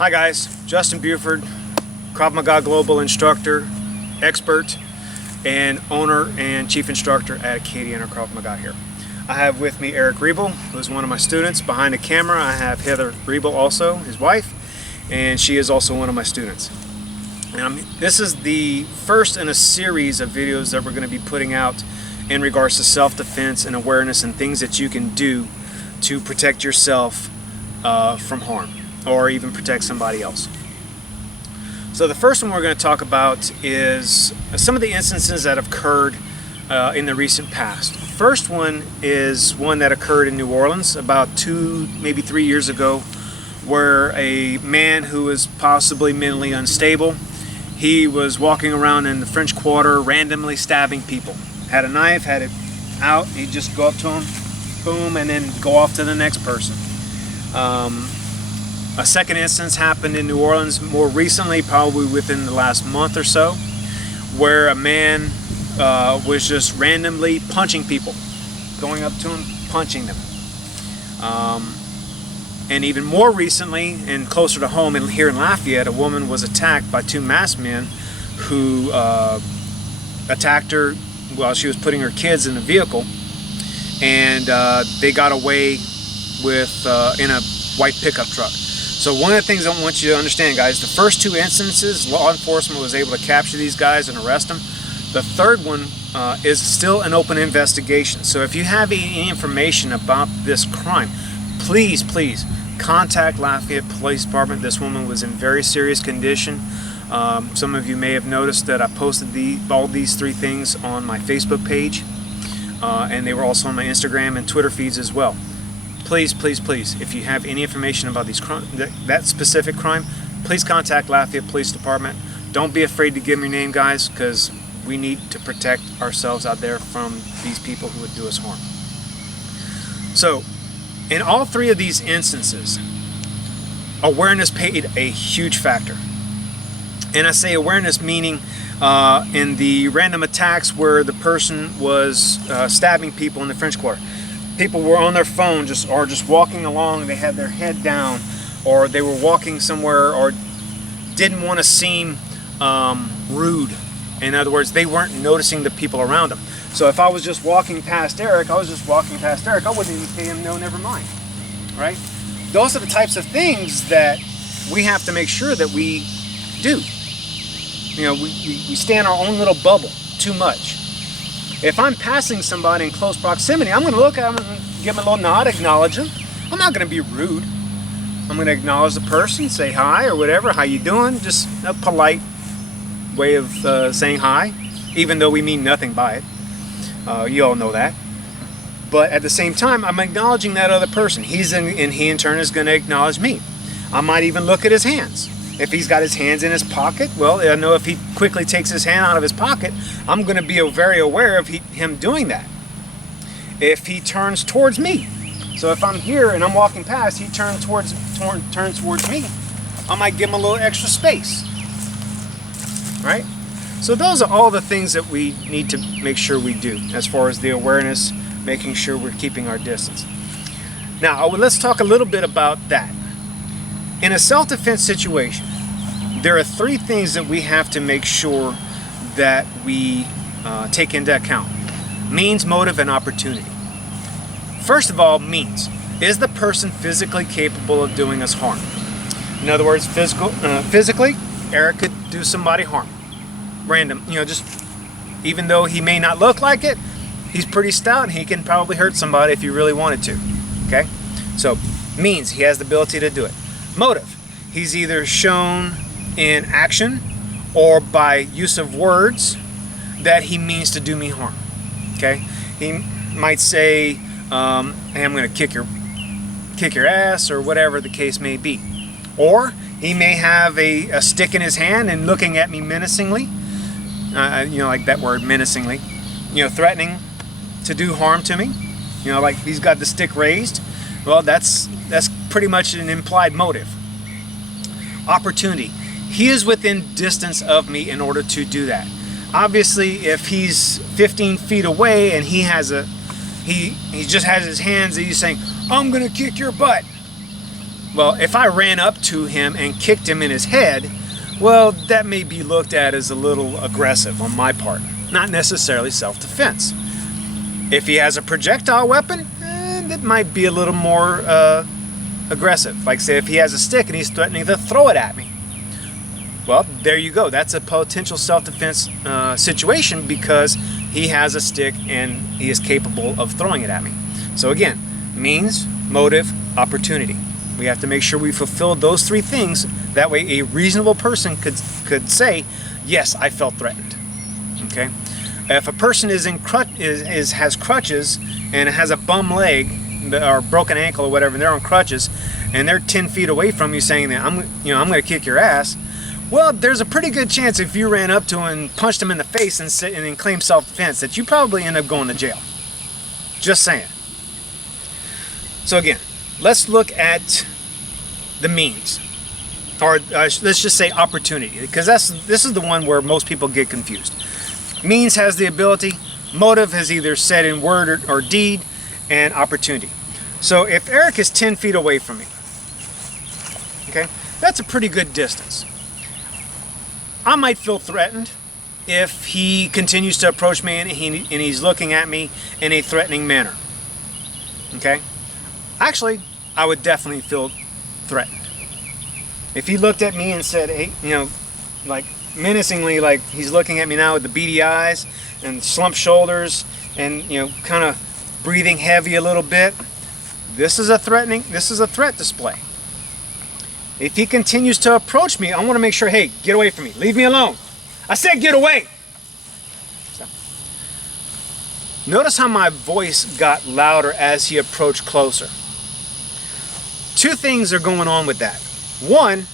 Hi guys, Justin Buford, Krav Maga Global instructor, expert, and owner and chief instructor at Acadiana Krav Maga here. I have with me Eric Riebel, who's one of my students. Behind the camera I have Heather Riebel, also his wife, and she is also one of my students. And this is the first in a series of videos that we're going to be putting out in regards to self-defense and awareness and things that you can do to protect yourself from harm, or even protect somebody else. So the first one we're going to talk about is some of the instances that have occurred in the recent past. First one is one that occurred in New Orleans about 2, maybe 3 years ago, where a man who was possibly mentally unstable, he was walking around in the French Quarter randomly stabbing people. Had a knife, had it out, he'd just go up to him, boom, and then go off to the next person. A second instance happened in New Orleans more recently, probably within the last month or so, where a man was just randomly punching people, going up to them, punching them. And even more recently, and closer to home, here in Lafayette, a woman was attacked by 2 masked men who attacked her while she was putting her kids in a vehicle, and they got away with in a white pickup truck. So one of the things I want you to understand, guys, the first 2 instances, law enforcement was able to capture these guys and arrest them. The third one is still an open investigation. So if you have any information about this crime, please contact Lafayette Police Department. This woman was in very serious condition. Some of you may have noticed that I posted all these 3 things on my Facebook page, and they were also on my Instagram and Twitter feeds as well. Please, if you have any information about that specific crime, please contact Lafayette Police Department. Don't be afraid to give them your name, guys, because we need to protect ourselves out there from these people who would do us harm. So, in all 3 of these instances, awareness played a huge factor. And I say awareness meaning in the random attacks where the person was stabbing people in the French Quarter. People were on their phone or just walking along, they had their head down, or they were walking somewhere or didn't want to seem rude. In other words, they weren't noticing the people around them. So if I was just walking past Eric, I wouldn't even pay him no, never mind. Right? Those are the types of things that we have to make sure that we do. You know, we stay in our own little bubble too much. If I'm passing somebody in close proximity, I'm going to look at them and give them a little nod, acknowledge them. I'm not going to be rude. I'm going to acknowledge the person, say hi or whatever, how you doing? Just a polite way of saying hi, even though we mean nothing by it. You all know that. But at the same time, I'm acknowledging that other person. And he in turn is going to acknowledge me. I might even look at his hands. If he's got his hands in his pocket, well, I know if he quickly takes his hand out of his pocket, I'm going to be very aware of him doing that. If he turns towards me, so if I'm here and I'm walking past, he turns towards me, I might give him a little extra space, right? So those are all the things that we need to make sure we do as far as the awareness, making sure we're keeping our distance. Now, let's talk a little bit about that. In a self-defense situation, there are 3 things that we have to make sure that we take into account. Means, motive, and opportunity. First of all, means. Is the person physically capable of doing us harm? In other words, physically, Eric could do somebody harm. Random, just even though he may not look like it, he's pretty stout and he can probably hurt somebody if he really wanted to. Okay? So, means, he has the ability to do it. Motive, he's either shown in action or by use of words that he means to do me harm. Okay? He might say, hey, I'm going to kick your ass, or whatever the case may be. Or he may have a stick in his hand and looking at me menacingly, like that word, menacingly, threatening to do harm to me. Like he's got the stick raised. Well, that's pretty much an implied motive. Opportunity. He is within distance of me in order to do that. Obviously, if he's 15 feet away and he just has his hands and he's saying, I'm gonna kick your butt. Well, if I ran up to him and kicked him in his head, well, that may be looked at as a little aggressive on my part, not necessarily self-defense. If he has a projectile weapon, that might be a little more aggressive. Like say if he has a stick and he's threatening to throw it at me. Well, there you go. That's a potential self-defense situation because he has a stick and he is capable of throwing it at me. So again, means, motive, opportunity. We have to make sure we fulfill those three things. That way a reasonable person could say, yes, I felt threatened. Okay? If a person has crutches and has a bum leg or broken ankle or whatever, and they're on crutches, and they're 10 feet away from you saying that I'm going to kick your ass, well, there's a pretty good chance if you ran up to him and punched him in the face and then claimed self-defense that you probably end up going to jail. Just saying. So again, let's look at the means, or let's just say opportunity, because this is the one where most people get confused. Means has the ability, motive has either said in word or deed, and opportunity. So if Eric is 10 feet away from me, okay, that's a pretty good distance. I might feel threatened if he continues to approach me and he's looking at me in a threatening manner. Okay? Actually, I would definitely feel threatened. If he looked at me and said, hey, like menacingly, like he's looking at me now with the beady eyes and slumped shoulders and, kind of breathing heavy a little bit, this is a threat display. If he continues to approach me, I want to make sure, hey, get away from me. Leave me alone. I said get away. So, notice how my voice got louder as he approached closer. Two things are going on with that. One,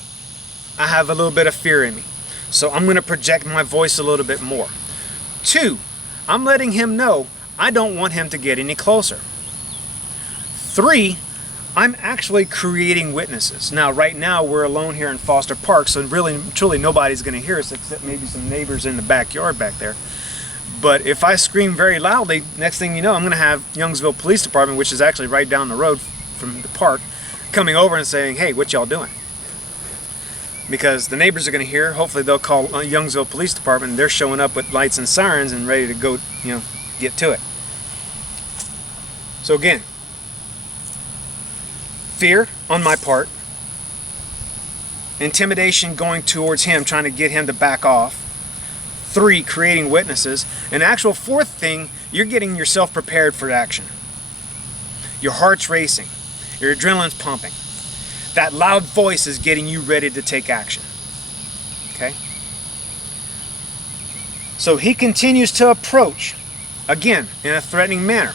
I have a little bit of fear in me, so I'm going to project my voice a little bit more. Two, I'm letting him know I don't want him to get any closer. Three, I'm actually creating witnesses. Now, right now, we're alone here in Foster Park, so really, truly, nobody's going to hear us except maybe some neighbors in the backyard back there. But if I scream very loudly, next thing you know, I'm going to have Youngsville Police Department, which is actually right down the road from the park, coming over and saying, hey, what y'all doing? Because the neighbors are going to hear. Hopefully they'll call Youngsville Police Department, and they're showing up with lights and sirens and ready to go, get to it. So again, fear on my part, intimidation going towards him, trying to get him to back off. Three, creating witnesses. And actual fourth thing, you're getting yourself prepared for action. Your heart's racing. Your adrenaline's pumping. That loud voice is getting you ready to take action. Okay? So he continues to approach, again, in a threatening manner.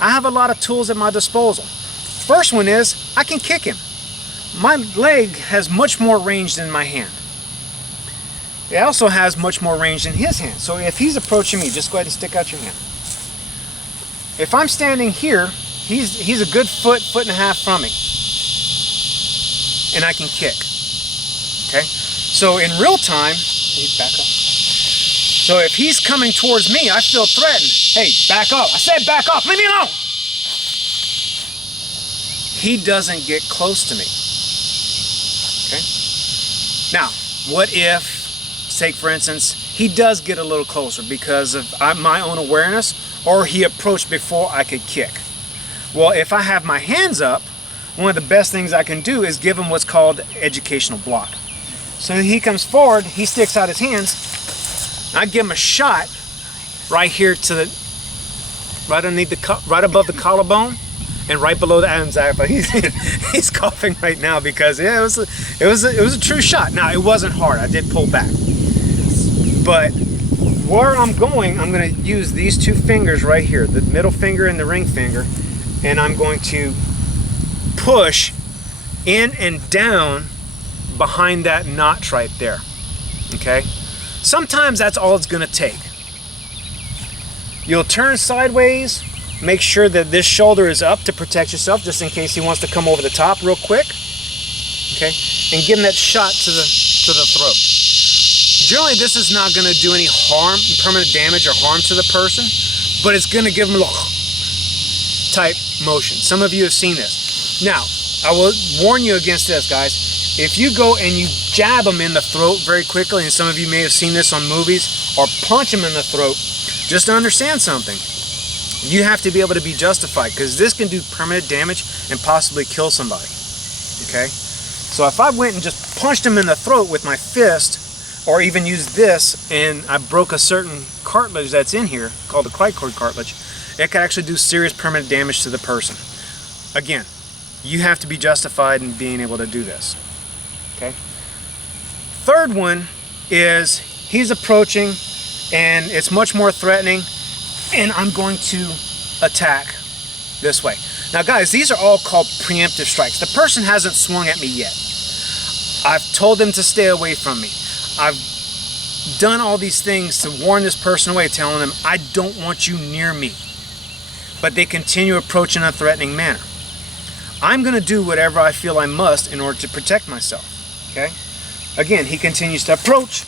I have a lot of tools at my disposal. First one is, I can kick him. My leg has much more range than my hand. It also has much more range than his hand. So if he's approaching me, just go ahead and stick out your hand. If I'm standing here, he's a good foot and a half from me. And I can kick. Okay? So in real time, he's back up. So if he's coming towards me, I feel threatened. Hey, back up. I said back up. Leave me alone. He doesn't get close to me. Okay? Now, what if, say for instance, he does get a little closer because of my own awareness, or he approached before I could kick? Well, if I have my hands up, one of the best things I can do is give him what's called educational block. So he comes forward, he sticks out his hands, I give him a shot right here to the, right above the collarbone, and right below the arms. But he's coughing right now because it was a true shot. Now it wasn't hard. I did pull back, but where I'm going to use these two fingers right here, the middle finger and the ring finger, and I'm going to push in and down behind that notch right there. Okay? Sometimes that's all it's going to take. You'll turn sideways, make sure that this shoulder is up to protect yourself just in case he wants to come over the top real quick. Okay? And give him that shot to the throat. Generally, this is not going to do any harm, permanent damage or harm to the person, but it's going to give him a type motion. Some of you have seen this. Now, I will warn you against this, guys. If you go and you jab them in the throat very quickly, and some of you may have seen this on movies, or punch them in the throat, just to understand something, you have to be able to be justified, because this can do permanent damage and possibly kill somebody. Okay? So if I went and just punched him in the throat with my fist, or even used this, and I broke a certain cartilage that's in here, called the cricoid cartilage, it could actually do serious permanent damage to the person. Again, you have to be justified in being able to do this. Okay? Third one is he's approaching, and it's much more threatening, and I'm going to attack this way. Now guys, these are all called preemptive strikes. The person hasn't swung at me yet. I've told them to stay away from me. I've done all these things to warn this person away, telling them I don't want you near me. But they continue approaching in a threatening manner. I'm going to do whatever I feel I must in order to protect myself. Okay? Again, he continues to approach.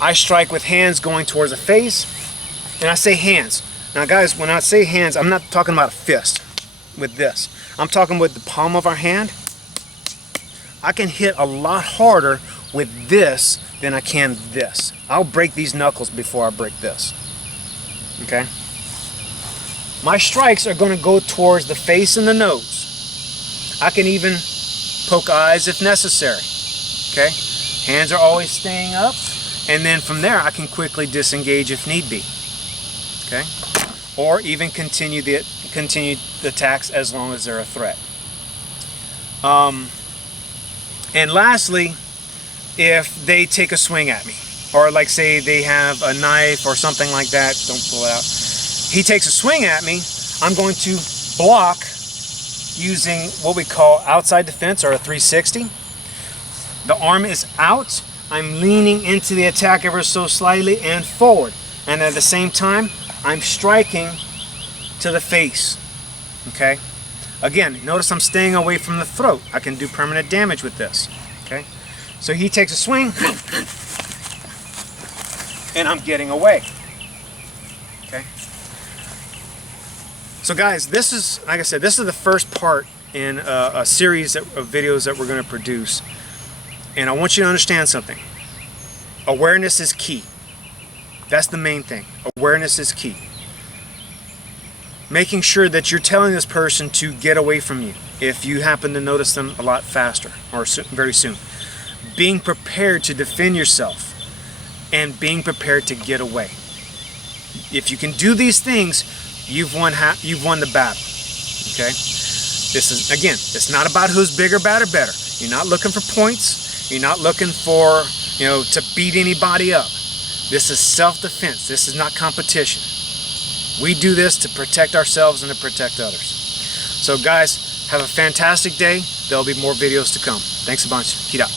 I strike with hands going towards the face. And I say hands. Now guys, when I say hands, I'm not talking about a fist with this. I'm talking with the palm of our hand. I can hit a lot harder with this than I can this. I'll break these knuckles before I break this. Okay? My strikes are going to go towards the face and the nose. I can even poke eyes if necessary. Okay? Hands are always staying up, and then from there I can quickly disengage if need be. Okay? Or even continue the attacks as long as they're a threat. And lastly, if they take a swing at me, or like say they have a knife or something like that, don't pull it out. He takes a swing at me, I'm going to block using what we call outside defense, or a 360. The arm is out, I'm leaning into the attack ever so slightly and forward. And at the same time, I'm striking to the face. Okay? Again, notice I'm staying away from the throat. I can do permanent damage with this. Okay? So he takes a swing, and I'm getting away. Okay? So guys, this is, like I said, this is the first part in a series of videos that we're going to produce. And I want you to understand something. Awareness is key. That's the main thing. Awareness is key. Making sure that you're telling this person to get away from you if you happen to notice them a lot faster or very soon. Being prepared to defend yourself and being prepared to get away. If you can do these things, you've won the battle. Okay? This is, again, it's not about who's bigger, badder, better. You're not looking for points. You're not looking for, to beat anybody up. This is self-defense. This is not competition. We do this to protect ourselves and to protect others. So guys, have a fantastic day. There'll be more videos to come. Thanks a bunch. Keep up.